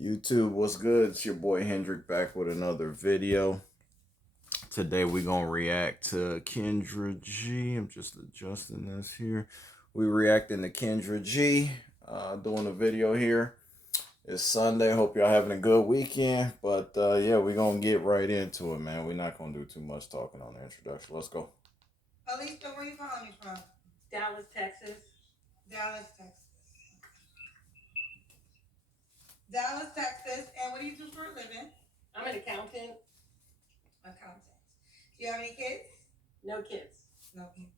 YouTube, what's good? It's your boy Hendrick back with another video. Today we're gonna react to Kendra G. I'm just adjusting this here. We reacting to Kendra G. Doing a video here. It's Sunday. Hope y'all having a good weekend. But yeah, we're gonna get right into it, man. We're not gonna do too much talking on the introduction. Let's go. Alicia, where you calling me from? Dallas, Texas. Dallas, Texas. Dallas, Texas. And what do you do for a living? I'm an accountant. Accountant. Do you have any kids? No kids. No kids.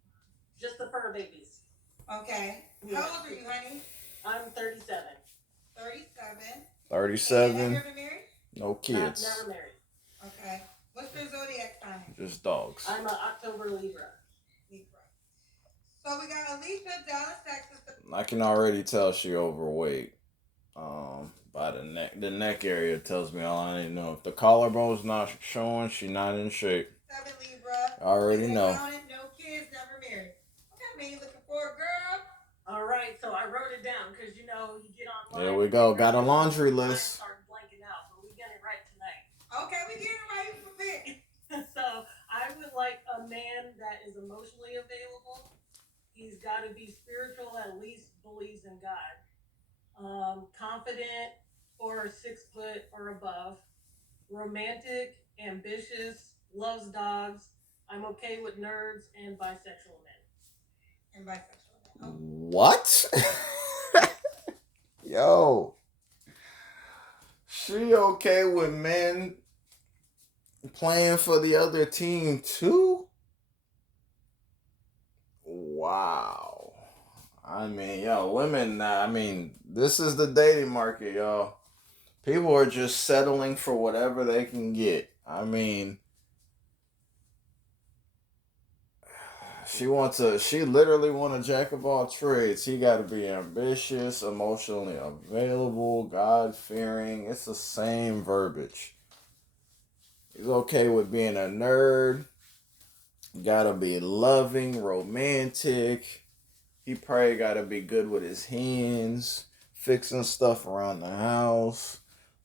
Just the fur babies. Okay. Yeah. How old are you, honey? I'm 37. 37. 37. Have you ever been married? No kids. Never married. Okay. What's your zodiac sign? Just dogs. I'm an October Libra. Libra. So we got Alicia, Dallas, Texas. I can already tell she overweight. By the neck area tells me all I need to know. If the collarbone's not showing, she not in shape. 7 Libra. I already know. No kids, never married. Okay, man, you looking for a girl? All right, so I wrote it down because you get online. There we go. Got a laundry list. Start blanking out, but we get it right tonight. Okay, we get it right. You prepared. So I would like a man that is emotionally available. He's got to be spiritual, at least believes in God. Confident or 6 foot or above. Romantic, ambitious, loves dogs. I'm okay with nerds and bisexual men. And bisexual men. What? Yo. She okay with men playing for the other team too? Wow. I mean, yo, women, this is the dating market, y'all. People are just settling for whatever they can get. I mean, she literally wants a jack of all trades. He got to be ambitious, emotionally available, God-fearing. It's the same verbiage. He's okay with being a nerd. Gotta be loving, romantic. He probably gotta be good with his hands, fixing stuff around the house,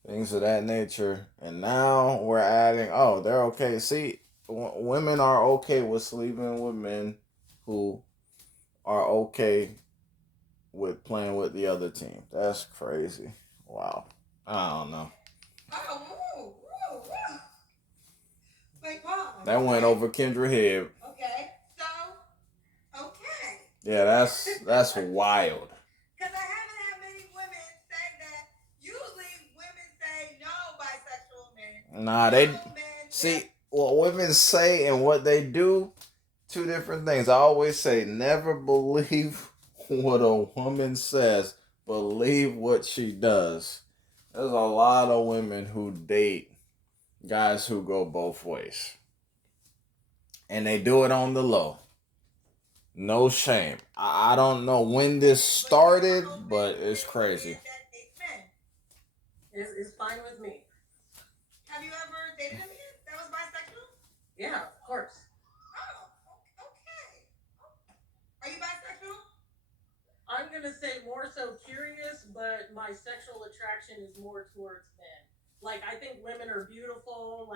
things of that nature. And now we're adding, oh, they're okay. See, women are okay with sleeping with men who are okay with playing with the other team. That's crazy. Wow. I don't know. Oh, whoa. Wait, pause. That went over Kendra head. Okay, so, okay. Yeah, that's wild. Because I haven't had many women say that. Usually women say no bisexual men. Nah, they see what women say and what they do, two different things. I always say never believe what a woman says, believe what she does. There's a lot of women who date guys who go both ways. And they do it on the low. No shame. I don't know when this started, but it's crazy. It's fine with me. Have you ever dated a man that was bisexual? Yeah, of course. Oh, okay. Are you bisexual? I'm going to say more so curious, but my sexual attraction is more towards men. Like, I think women are beautiful.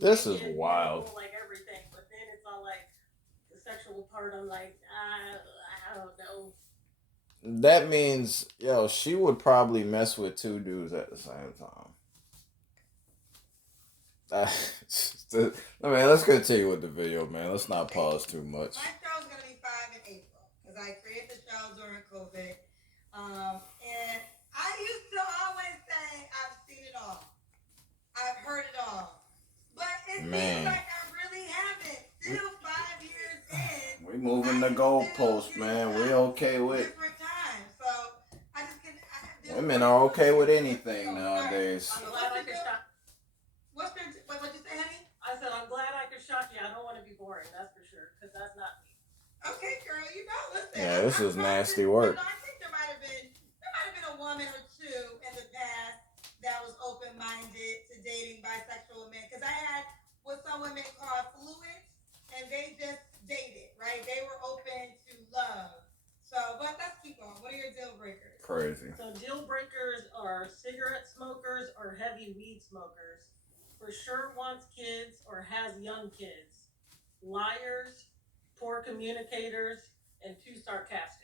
This is wild. Like everything, but then it's all like the sexual part. I'm like, I don't know. That means, yo, she would probably mess with two dudes at the same time. Let's continue with the video, man. Let's not pause too much. My show's gonna be 5 in April because I created the show during COVID, and I used to always say I've seen it all, I've heard it all, but it seems like I really haven't. Still 5 years in. We moving the goalpost, man. We okay with different times, so I just can. Women are okay with anything nowadays. I'm glad I could shock. What'd you say, honey? I said I'm glad I could shock you. I don't want to be boring, that's for sure, because that's not me. Okay, girl, listen. Yeah, this is nasty work. I think there might have been a woman or two in the past that was open-minded to dating bisexual men. Because I had what some women call fluid, and they just dated, right? They were open to love. So, but let's keep going. What are your deal breakers? Crazy. So deal breakers are cigarette smokers or heavy weed smokers. For sure wants kids or has young kids. Liars, poor communicators, and too sarcastic.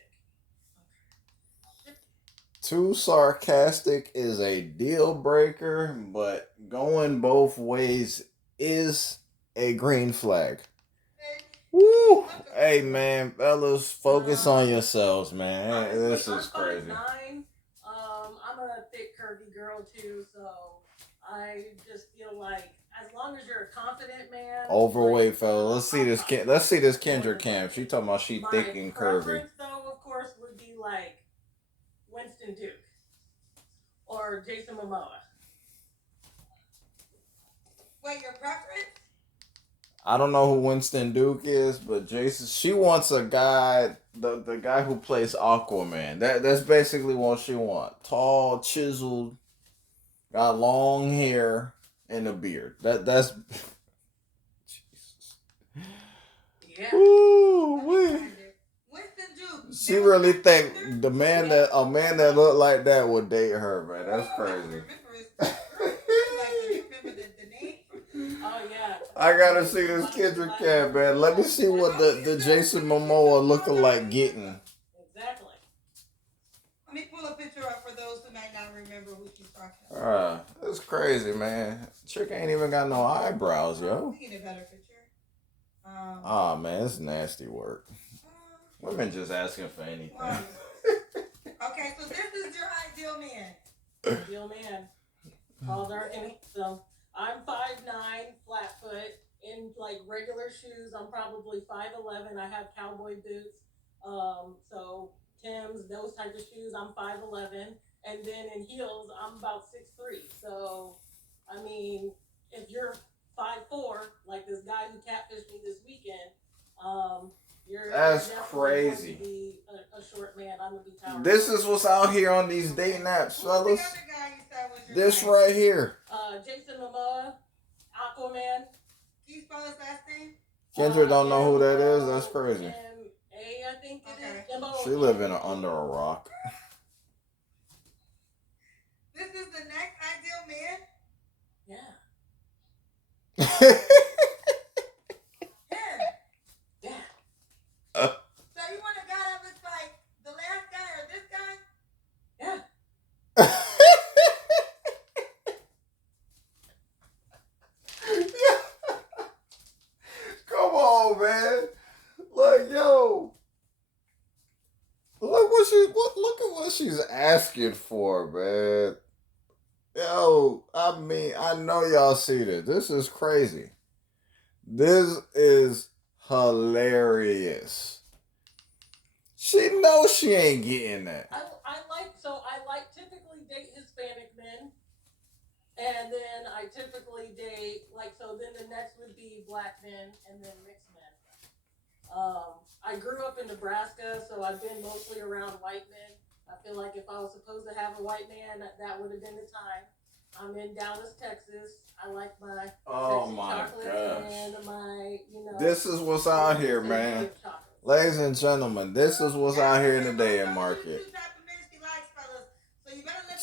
Too sarcastic is a deal breaker, but going both ways is a green flag. Woo! Hey man, fellas, focus on yourselves, man. Honestly, This I'm is crazy. 5'9". I'm a thick, curvy girl too, so I just feel like as long as you're a confident man, Overweight like, fella. Let's see this. Let's see this Kendra Camp. She talking about she my thick and curvy. preference, though, of course, would be like Winston Duke or Jason Momoa. Wait, your preference? I don't know who Winston Duke is, but Jason. She wants a guy, the guy who plays Aquaman. That's basically what she wants. Tall, chiseled, got long hair and a beard. That's. Jesus. Yeah. Ooh, Let me wee. find it. Winston Duke. She really think a man that looked like that would date her, man. That's crazy. The name? Oh yeah. I gotta see this Kendrick Camp, man. Let me see what the Jason Momoa looking like getting. Exactly. Let me pull a picture up for those who might not remember who she's talking about. That's crazy, man. Chick ain't even got no eyebrows, yo. We need a better picture. Oh man, it's nasty work. Women just asking for anything. Okay, so this is your ideal man. Ideal man. Tall, dark, and handsome. I'm 5'9", flat foot. In like regular shoes, I'm probably 5'11". I have cowboy boots. So Tim's, those type of shoes, I'm 5'11". And then in heels, I'm about 6'3". So, I mean, if you're 5'4", like this guy who catfished me this weekend, That's definitely crazy. going to be a short man. I'm gonna be towering. This is what's out here on these dating apps, Who's fellas. the other guy you said was your This type? right here. Jason Momoa, Aquaman. Can you spell his last name? Kendra don't know who that is. That's crazy. M-A, I think it Okay. is. M-O-A. She living under a rock. This is the next ideal man? Yeah. Him. Yeah. So you want a guy that looks like the last guy or this guy? Yeah. Come on, man. Like, yo. Look at what she's asking for, man. Yo, I mean, I know y'all see this. This is crazy. This is hilarious. She knows she ain't getting that. I like typically date Hispanic men. And then I typically date, then the next would be black men and then mixed men. I grew up in Nebraska, so I've been mostly around white men. I feel like if I was supposed to have a white man, that would have been the time. I'm in Dallas, Texas. I like my Texas chocolate and my, This is what's out here, man. Ladies and gentlemen, this is what's out here in the dating market.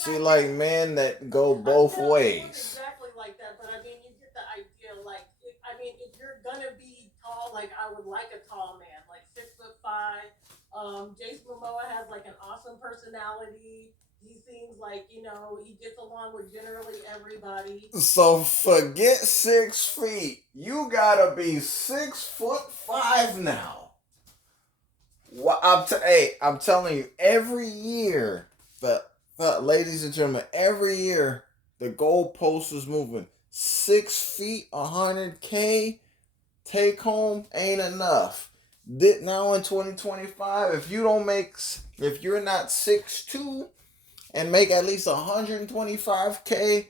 She like men that go both ways. Exactly like that, but I mean, you get the idea. If you're gonna be tall, like I would like a tall man, like 6'5". Jason Momoa has like an awesome personality. He seems like, he gets along with generally everybody. So forget 6 feet. You gotta be 6'5" now. I'm telling you, every year, ladies and gentlemen, every year the goalpost is moving. 6 feet, 100K take home ain't enough. Now in 2025, if you're not 6'2" and make at least 125K,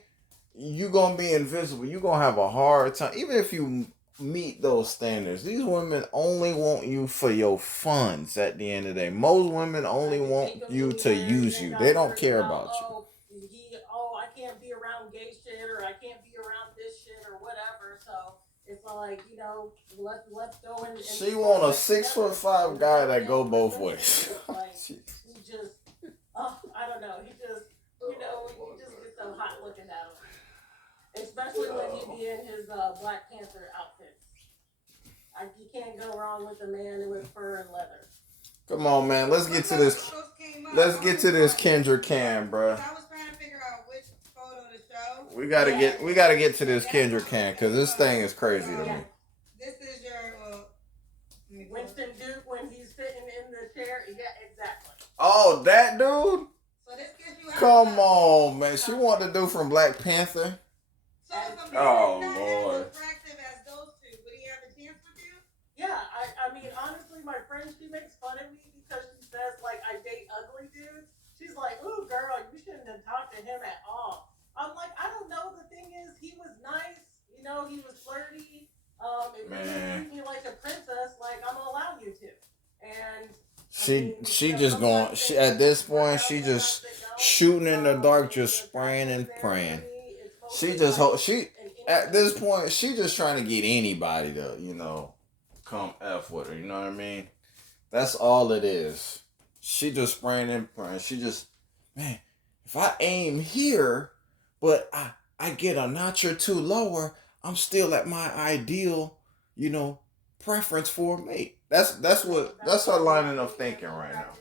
you're gonna be invisible. You're gonna have a hard time, even if you meet those standards. These women only want you for your funds. At the end of the day, most women only want you to use you. They don't care about you. I can't be around gay shit, or I can't be around this shit, or whatever. So it's like, let's go and She want a 6'5" guy that go both ways. He just, I don't know. He just, be in his Black Panther outfits. You can't go wrong with a man with fur and leather. Come on, man. Let's get to this. Let's get to this Kendra Can, bro. I was trying to figure out which photo to show. We gotta get to this Kendra Can because this thing is crazy to me. This is your Winston Duke when he's sitting in the chair. Yeah, exactly. Oh, that dude? So this gives you Come on, man. She wanted to do from Black Panther. So if a Oh, man is not Lord. as attractive as those two, would he have a chance with you? Yeah, I mean, honestly, my friend, she makes fun of me because she says, like, I date ugly dudes. She's like, ooh, girl, you shouldn't have talked to him at all. I'm like, I don't know. The thing is, he was nice. You know, he was flirty. If you treat me like a princess, like, I'm going to allow you to. And She just going, at this point, she just shooting in the dark, just spraying and praying. At this point, she just trying to get anybody to, you know, come F with her, you know what I mean? That's all it is. She just spraying and praying. She just, man, if I aim here, but I get a notch or two lower, I'm still at my ideal, you know, preference for a mate. That's her line of thinking right now.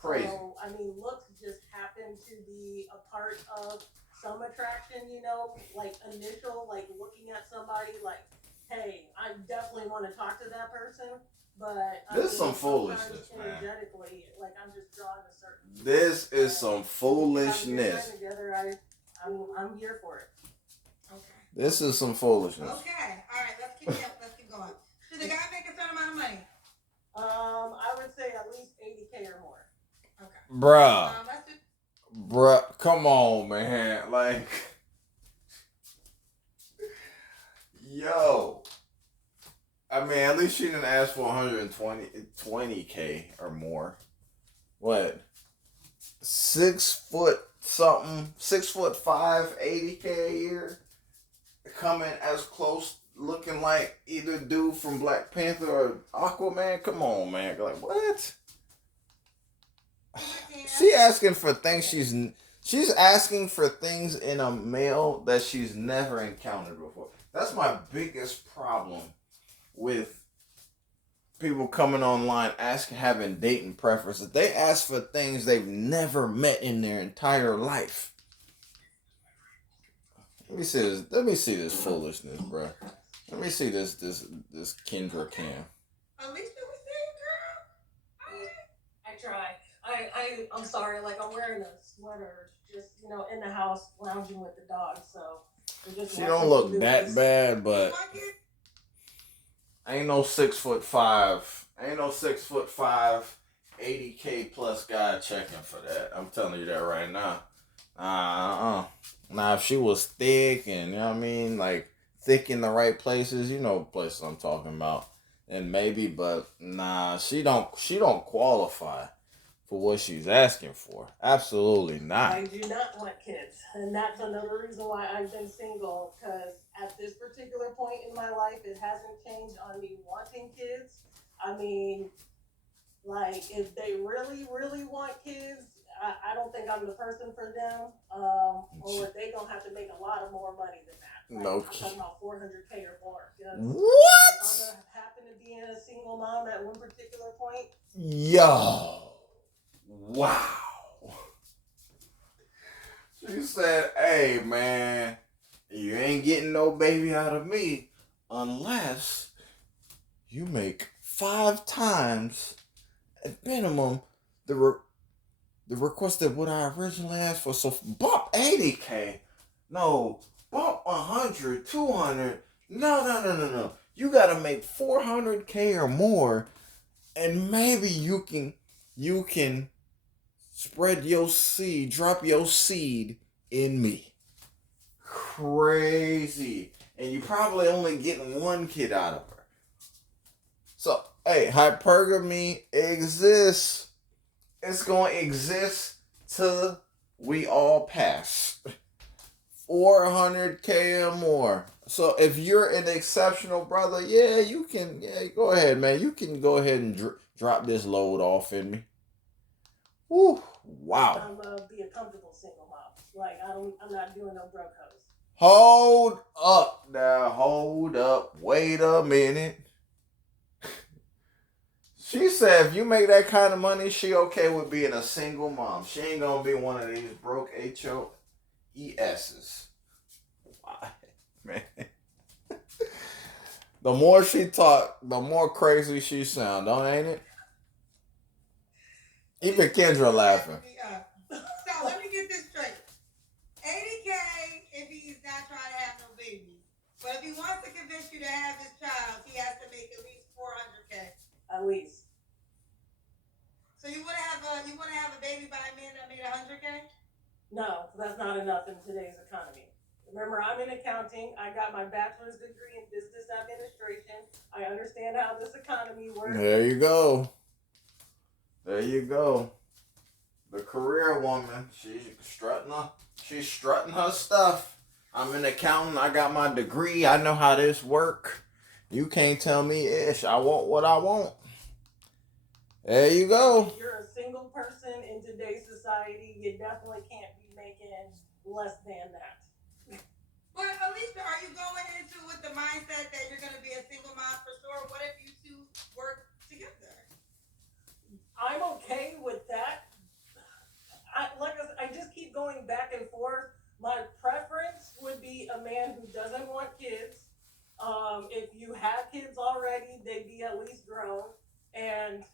Crazy. So, I mean, looks just happen to be a part of some attraction, you know, like initial, like looking at somebody like, hey, I definitely want to talk to that person, but This is some foolishness, man. Energetically, like I'm just drawing a certain. This is some foolishness. Together, I'm here for it. Okay. This is some foolishness. Okay. All right. Let's keep going. Should the guy make a certain amount of money? I would say at least 80K or more. Okay. Bruh. Let's do. Bruh, come on, man. Like, yo. I mean, at least she didn't ask for 120K or more. What? 6 foot something, 6'5", 80K a year. Coming as close, looking like either dude from Black Panther or Aquaman. Come on, man. Like, what? She's asking for things she's asking for things in a male that she's never encountered before. That's my biggest problem with people coming online having dating preferences. They ask for things they've never met in their entire life. Let me see this foolishness, bro. Let me see this Kendra Can. Alicia was there, girl. I try. I'm sorry, like I'm wearing a sweater, just you know, in the house lounging with the dog. So she don't look that bad, but ain't no 6'5". Ain't no 6'5", 80K plus guy checking for that. I'm telling you that right now. Now if she was thick and, you know what I mean, like thick in the right places, you know places I'm talking about, and maybe, but nah, she don't qualify for what she's asking for. Absolutely not. I do not want kids, and that's another reason why I've been single, because at this particular point in my life, it hasn't changed on me wanting kids. I mean, like, if they really, really want kids, I don't think I'm the person for them, or they gonna have to make a lot of more money than that. Like, No I'm talking about 400K or more. What? If I'm gonna happen to be in a single mom at one particular point. Yo. Wow. She said, hey, man, you ain't getting no baby out of me unless you make 5 times at minimum the requested what I originally asked for. So bump 80K. No, bump 100, 200. No. You gotta make 400K or more, and maybe you can spread your seed, drop your seed in me. Crazy. And you probably only getting 1 kid out of her. So, hey, hypergamy exists. It's going to exist till we all pass. 400K or more. So if you're an exceptional brother, you can go ahead, man. You can go ahead and drop this load off in me. Woo, wow. I'm be a comfortable single mom. Like I'm not doing no drug hoes. Hold up now. Hold up. Wait a minute. She said if you make that kind of money, she okay with being a single mom. She ain't gonna be one of these broke HOESs. Why, man? The more she talk, the more crazy she sound, don't ain't it? Even Kendra laughing. So let me get this straight. 80K if he's not trying to have no babies. But if he wants to convince you to have his child, he has to make at least 400K. At least. So you want to have a baby by a man that made 100K? No, that's not enough in today's economy. Remember, I'm in accounting. I got my bachelor's degree in business administration. I understand how this economy works. There you go. There you go. The career woman. She's strutting her stuff. I'm an accountant. I got my degree. I know how this work. You can't tell me ish. I want what I want. There you go. If you're a single person in today's society, you definitely can't be making less than that. But Alicia, are you going into with the mindset that you're going to be a single mom for sure? What if you two work together? I'm okay with that. I just keep going back and forth. My preference would be a man who doesn't want kids. If you have kids already, they'd be at least grown, and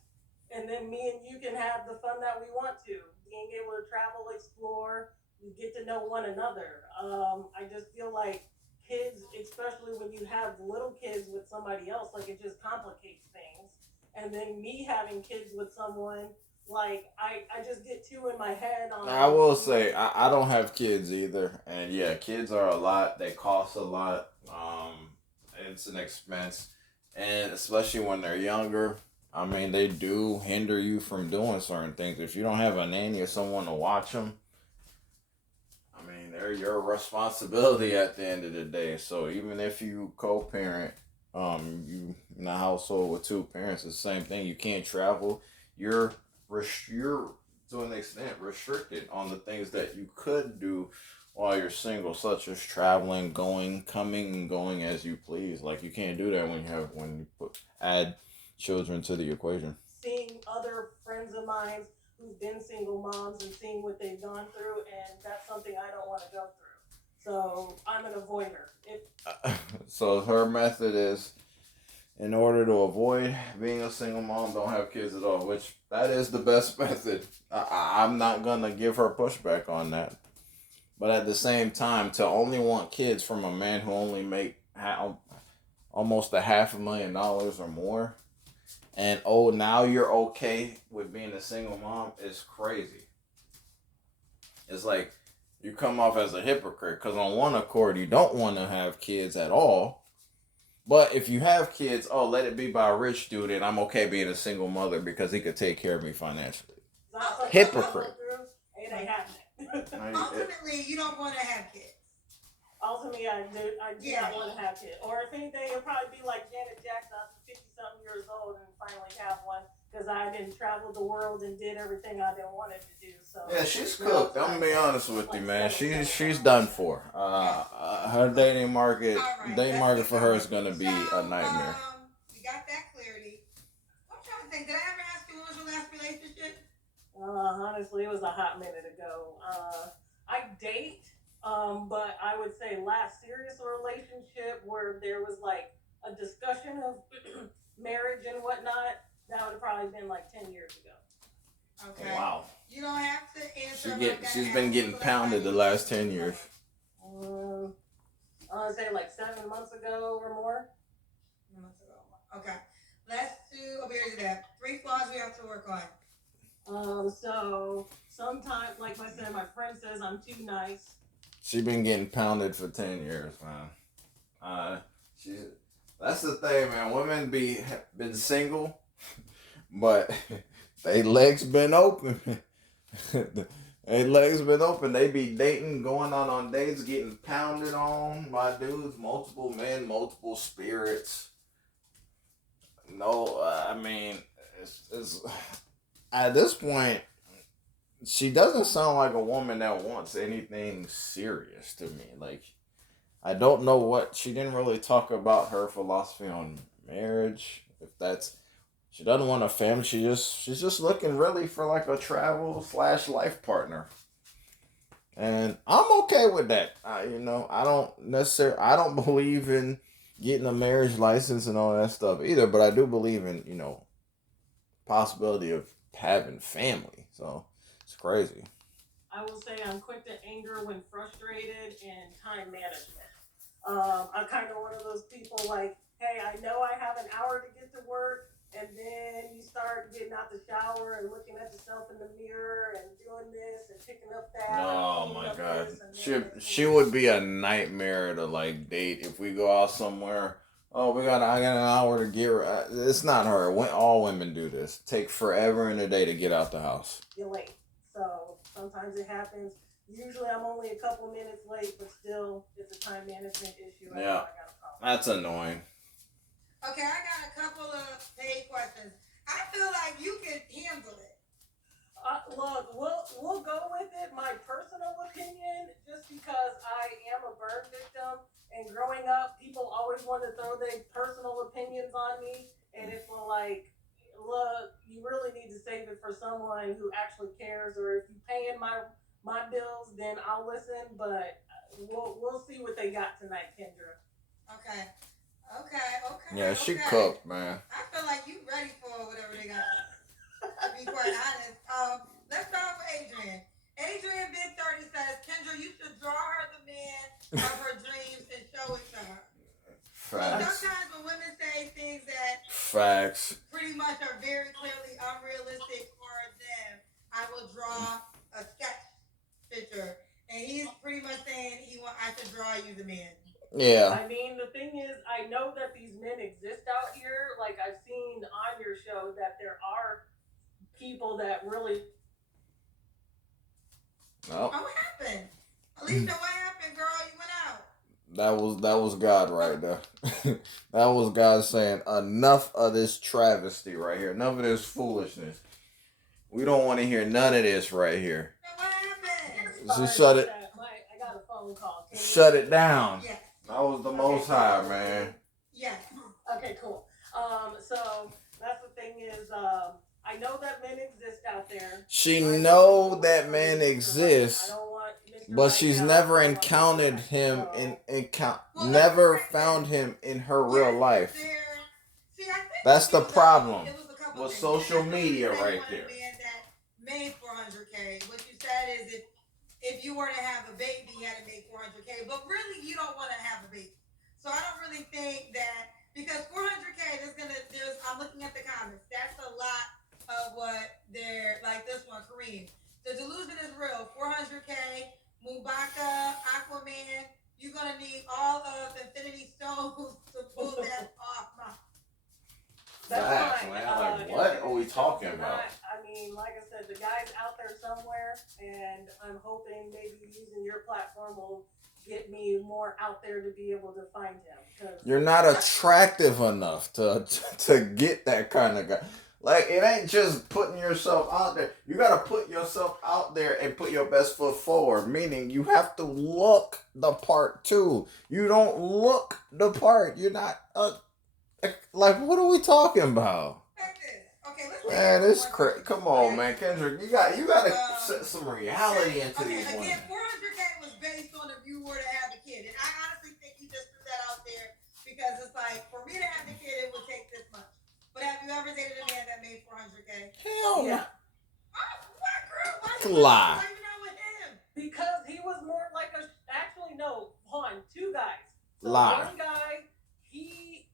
then me and you can have the fun that we want to. Being able to travel, explore, you get to know one another. I just feel like kids, especially when you have little kids with somebody else, like it just complicates things. And then me having kids with someone, like I just get too in my head on. I will say I don't have kids either, and yeah, kids are a lot. They cost a lot. It's an expense, and especially when they're younger. I mean, they do hinder you from doing certain things. If you don't have a nanny or someone to watch them, I mean, they're your responsibility at the end of the day. So even if you co-parent, you in a household with two parents, it's the same thing. You can't travel. You're to an extent restricted on the things that you could do while you're single, such as traveling, coming and going as you please. Like you can't do that when you add children to the equation. Seeing other friends of mine who've been single moms and seeing what they've gone through, and that's something I don't want to go through. So I'm an avoider. So her method is, in order to avoid being a single mom, don't have kids at all, which that is the best method. I'm not going to give her pushback on that. But at the same time, to only want kids from a man who only make almost $500,000 or more, and now you're okay with being a single mom is crazy. It's like you come off as a hypocrite because on one accord you don't want to have kids at all, but if you have kids, let it be by a rich dude, and I'm okay being a single mother because he could take care of me financially. Hypocrite. It ain't happening. Ultimately, you don't want to have kids. Ultimately, I do not want to have kids. Or if anything, it'll probably be like Janet Jackson, 50-something years old, and finally have one because I didn't travel the world and did everything I didn't want it to do. So yeah, she's cooked. I'm gonna be honest with you, man. She's done for. Her dating market for her is gonna be a nightmare. We got that clarity. I'm trying to think. Did I ever ask you what was your last relationship? Honestly, it was a hot minute ago. I date. But I would say last serious relationship where there was like a discussion of marriage and whatnot, that would have probably been like 10 years ago. Okay. Wow. You don't have to answer. She's been getting pounded the last 10 years. I want to say like 7 months ago or more. Okay. Let's do, we already did that. 3 flaws we have to work on. So sometimes, like I said, my friend says I'm too nice. She been getting pounded for 10 years, man. That's the thing, man. Women been single, but they legs been open. They legs been open. They be dating, going out on dates, getting pounded on by dudes, multiple men, multiple spirits. No, I mean, it's at this point, she doesn't sound like a woman that wants anything serious to me. Like, I don't know what she didn't really talk about her philosophy on marriage. If that's she doesn't want a family, she's just looking really for like a travel slash life partner. And I'm okay with that. I don't believe in getting a marriage license and all that stuff either, but I do believe in, possibility of having family. So it's crazy. I will say I'm quick to anger when frustrated and time management. I'm kind of one of those people like, hey, I know I have an hour to get to work, and then you start getting out the shower and looking at yourself in the mirror and doing this and picking up that. Oh and my up god. this, and She then she would be a nightmare to like date if we go out somewhere. Oh, I got an hour to get. It's not her. All women do this. Take forever and a day to get out the house. you're late. So sometimes it happens. Usually I'm only a couple minutes late, but still it's a time management issue. I Yeah. know I got a problem. That's annoying. Okay, I got a couple of paid questions. I feel like you can handle it. Look, we'll go with it. My personal opinion, just because I am a burn victim, and growing up, people always want to throw their personal opinions on me, and it's like, look, you really need to save it for someone who actually cares, or if you paying my bills, then I'll listen. But we'll see what they got tonight, Kendra. Okay. Okay. Yeah, she okay. cooked, man. I feel like you ready for whatever they got. To be quite honest. Let's start with Adrian. Adrian Big 30 says, Kendra, you should draw her the man of her dreams and show it to her. So Facts. sometimes when women say things that Facts. pretty much are very clearly unrealistic for them, I will draw a sketch picture. And he's pretty much saying I should draw you the man. Yeah. I mean, the thing is, I know that these men exist out here. Like, I've seen on your show that there are people that really. No. Oh, what happened? Alicia, what happened, girl? You went out. That was God right there. That was God saying, enough of this travesty right here. Enough of this foolishness. We don't want to hear none of this right here. So what happened? Just shut it. I got a phone call. Shut it down. Yes. That was the Most High, man. Yes. Okay, cool. So that's the thing is, I know that men exist out there. She know that men exist, but she's never encountered him never found him in her real life. See, I think That's the problem it was a couple with things. social You media said you right wanted there. a man that made 400K. What you said is if you were to have a baby, you had to make 400K. But really, you don't want to have a baby. So I don't really think that because 400K I'm looking at the comments. That's a lot of what they're like. This one, Kareem. The delusion is real. 400K, Mubaka, Aquaman. You're gonna need all of Infinity Stones to pull that off. Facts, fine. man. Like, what are we talking Not- about? I mean, like I said, the guy's out there somewhere, and I'm hoping maybe using your platform will get me more out there to be able to find him. 'Cause You're not attractive enough to get that kind of guy. Like, it ain't just putting yourself out there. You gotta put yourself out there and put your best foot forward. Meaning, you have to look the part too. You don't look the part. You're not like, what are we talking about? Okay, let's Man, it's crazy. Come on, man, Kendrick. You gotta set some reality into okay, these women. again, 400K was based on if you were to have a kid, and I honestly think you just threw that out there because it's like for me to have a kid, it would take this much. But have you ever dated a man that made 400K? Hell no. yeah, Why, girl? Why Lie. you not with him? because he was more like two guys. So Lie. One guy, he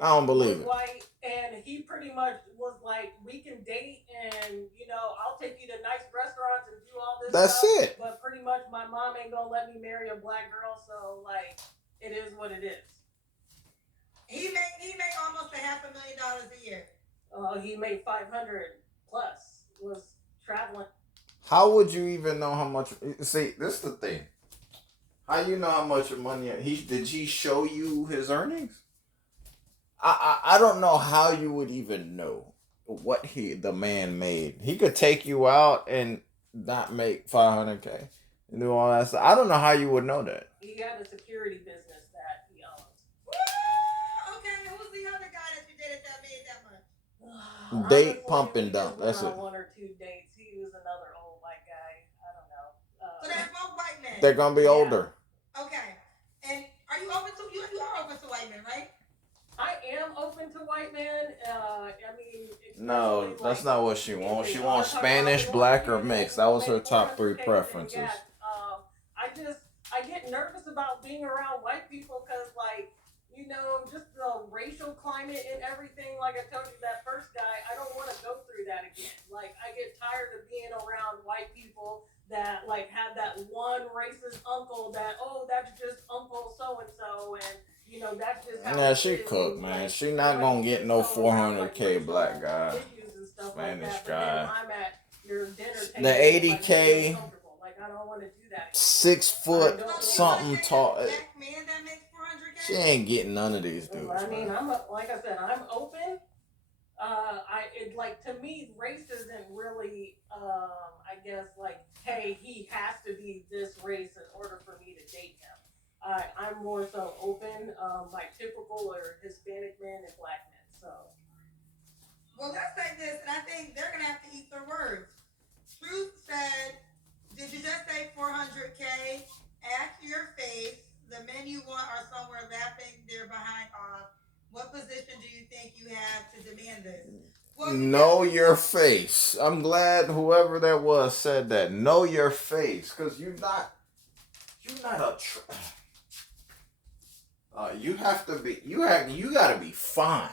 I don't believe was it. white, and he pretty much was like, we can date, and I'll take you to nice restaurants and do all this That's stuff. it. But pretty much my mom ain't gonna let me marry a black girl, so like it is what it is. He made almost $500,000 a year. He made 500 plus, was traveling. How would you even know how much? See, this is the thing. How you know how much money did he show you his earnings? I don't know how you would even know what the man made. He could take you out and not make 500K and do all that stuff. I don't know how you would know that. He had a security business, Date, Honestly, pump, we and just dump. went That's on it. 1 or 2 dates. He was another old white guy. I don't know. So that's both white men. They're gonna be Yeah. older. Okay. And are you open to you are open to white men, right? I am open to white men. I mean, No, especially, that's like, not what she if wants. they She are wants talking about Spanish, they want black, or men mixed. that That was her make top 3 400K, then preferences. yeah. I get nervous about being around white people because, like, you know, just the racial climate and everything. Like I told you, that first guy, I don't want to go through that again. Like, I get tired of being around white people that, like, have that one racist uncle that, oh, that's just Uncle so and so, and you know, that's just how Yeah, it she is, cooked, and, man. like, She not like, gonna get no just go around, like, 400K racial black guy, issues and stuff like Spanish that. But then guy. I'm at your dinner table, The like, 80K, being uncomfortable. Like, I don't want to do that. 6 foot, I don't something want tall. a black man that makes 400K? She ain't getting none of these dudes, I mean, man. like I said, I'm open. Like, to me, race isn't really, I guess, like, hey, he has to be this race in order for me to date him. I'm more so open, like typical or Hispanic men and black men. So. Well, let's say this, and I think they're gonna have to eat their words. Truth said, "Did you just say 400K? Ask your face. The men you want are somewhere laughing their behind off. What position do you think you have to demand this?" Well, Know your face. I'm glad whoever that was said that. Know your face, cause you're not you have to be. You gotta be fine.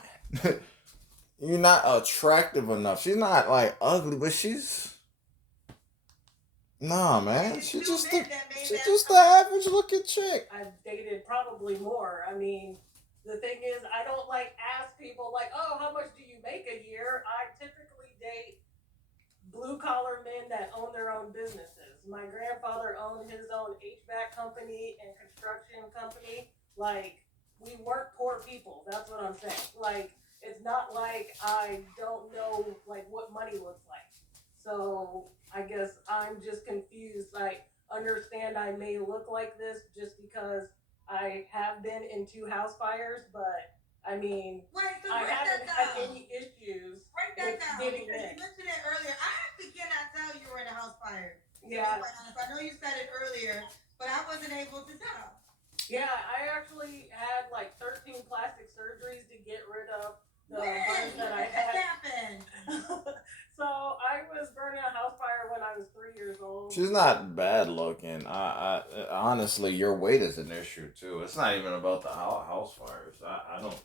You're not attractive enough. She's not like ugly, but she's. Nah, man. She's just the average looking chick. I've dated probably more. I mean, the thing is, I don't like ask people like, oh, how much do you make a year? I typically date blue collar men that own their own businesses. My grandfather owned his own HVAC company and construction company. Like, we weren't poor people. That's what I'm saying. Like, it's not like I don't know like what money looks like. So I guess I'm just confused. Like, understand I may look like this just because I have been in 2 house fires, but I mean, Wait, so I break that haven't had down. any issues Break that with down getting because men. you mentioned it earlier. I actually cannot tell you were in a house fire. To be Yeah. quite honest. I know you said it earlier, but I wasn't able to tell. Yeah, I actually had like 13 plastic surgeries to get rid of the When? burns that I When did that had. happen? So I was burning a house fire when I was 3 years old. She's not bad looking. I honestly, your weight is an issue too. It's not even about the house fires. I don't.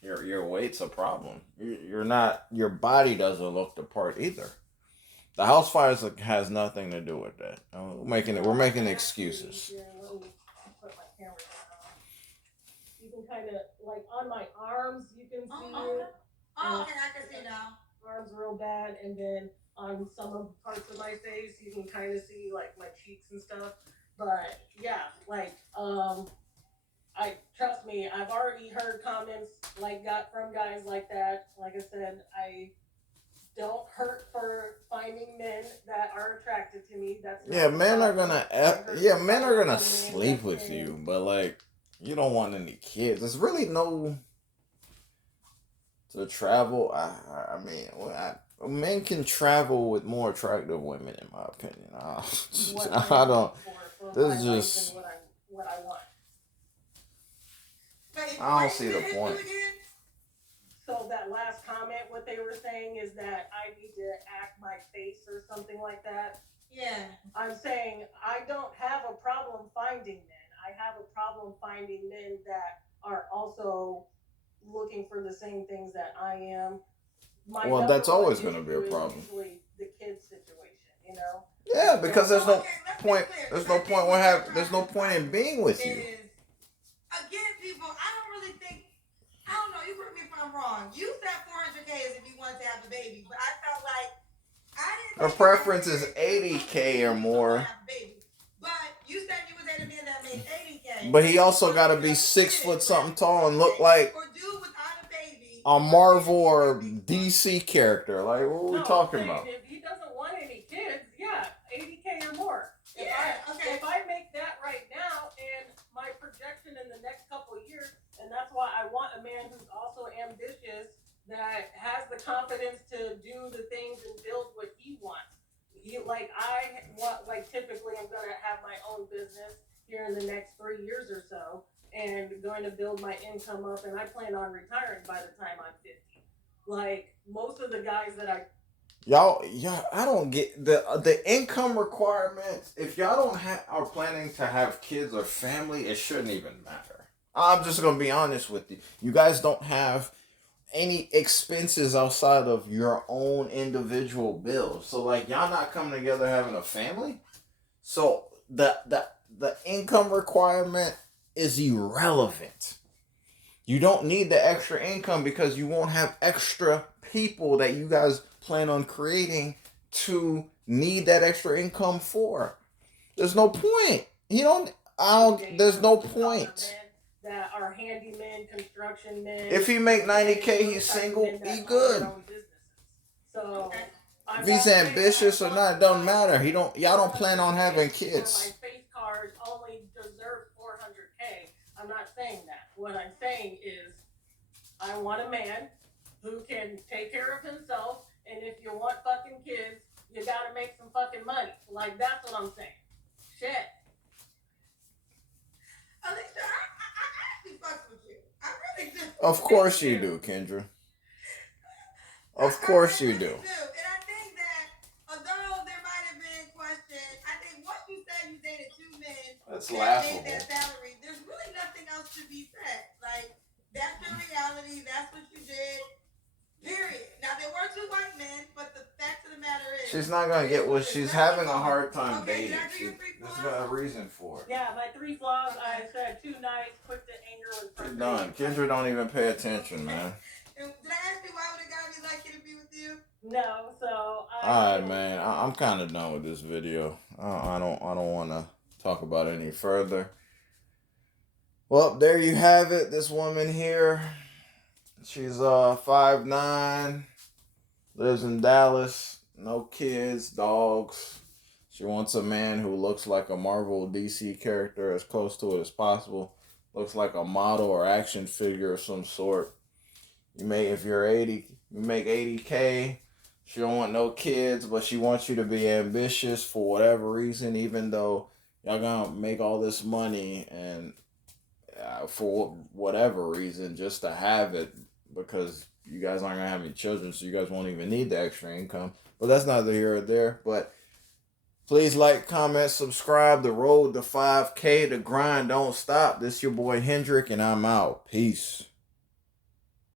Your weight's a problem. You're not. Your body doesn't look the part either. The house fires has nothing to do with that. We're making excuses. Here, let me put my camera down. You can kind of like on my arms, you can see it. Oh, okay, I can see now. Arms real bad, and then on some of parts of my face, you can kind of see like my cheeks and stuff. But yeah, like I trust me, I've already heard comments like got from guys like that. Like I said, I don't hurt for finding men that are attracted to me. That's Yeah, men are men are gonna men sleep with you, but like you don't want any kids. There's really no to travel. I mean, men can travel with more attractive women, in my opinion. I don't. This is just. What I want. I don't see the point. So that last comment, what they were saying is that I need to act my face or something like that. Yeah. I'm saying I don't have a problem finding men. I have a problem finding men that are also looking for the same things that I am. Well, that's always going to be a problem. Usually the kids situation, you know. Yeah, because there's no point. There's no point in being with you. Again, people, I don't really think. I don't know. You correct me if I'm wrong. You said 400K is if you wanted to have a baby, but I felt like I didn't. Her preference is 80K or more. But you said you was at a man that made 80K. But he also got to be 6 foot something tall and look like a Marvel or DC character. Like, what are we talking about? If he doesn't want any kids, yeah, 80K or more. Okay. If I make that right now and my projection in the next couple of years, and that's why I want a man who's also ambitious, that has the own business here in the next 3 years or so, and going to build my income up, and I plan on retiring by the time I'm 50. Like most of the guys that Y'all, I don't get the income requirements. If y'all don't are planning to have kids or family, it shouldn't even matter. I'm just gonna be honest with you. You guys don't have any expenses outside of your own individual bills. So like y'all not coming together having a family. So the income requirement is irrelevant. You don't need the extra income because you won't have extra people that you guys plan on creating to need that extra income for. There's no point. You don't. I don't. There's no point. that are handymen, construction men. If he make 90K, he's single. He good. So if he's ambitious or not, it doesn't matter. He don't. Y'all don't plan on having kids. My face card only deserves 400K. I'm not saying that. What I'm saying is, I want a man who can take care of himself, and if you want fucking kids, you gotta make some fucking money. Like, that's what I'm saying. Shit. Alicia, I actually fucks with you. I really do. Of course you do, Kendra. Of course you do. And I think that although there might have been questions, I think once you said you dated 2 men That's that laughable. made that salary, there's really nothing else to be said. Like, that's your reality. That's what you did. Period. Now, there were 2 white men, but the fact of the matter is, She's not gonna get what she's having a hard time Okay, dating. did I do your 3 There's flaws? got a reason for it. Yeah, my 3 flaws, I said too nice, quick to anger, and You're done. Kendra don't even pay attention, man. And did I ask you why would a guy be lucky to be with you? No, so Alright, man. I'm kind of done with this video. I don't want to talk about it any further. Well, there you have it. This woman here, she's 5'9", lives in Dallas, no kids, dogs. She wants a man who looks like a Marvel DC character, as close to it as possible. Looks like a model or action figure of some sort. You make 80K. She don't want no kids, but she wants you to be ambitious for whatever reason, even though y'all gonna make all this money and for whatever reason, just to have it, because you guys aren't gonna have any children, so you guys won't even need the extra income. But that's neither here or there. But please like, comment, subscribe. The road to 5K, the grind don't stop. This your boy Hendrick, and I'm out. Peace.